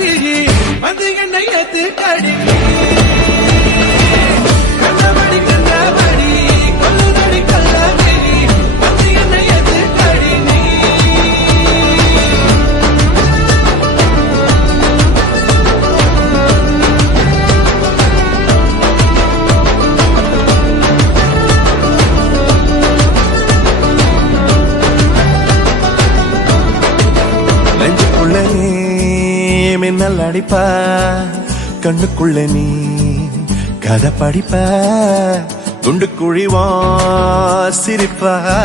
மதி வந்து என்னை எத்து கடி மின்னல் அடிப்ப. கண்ணுக்குள்ள நீ கதை படிப்ப. குண்டு குழிவா சிரிப்பா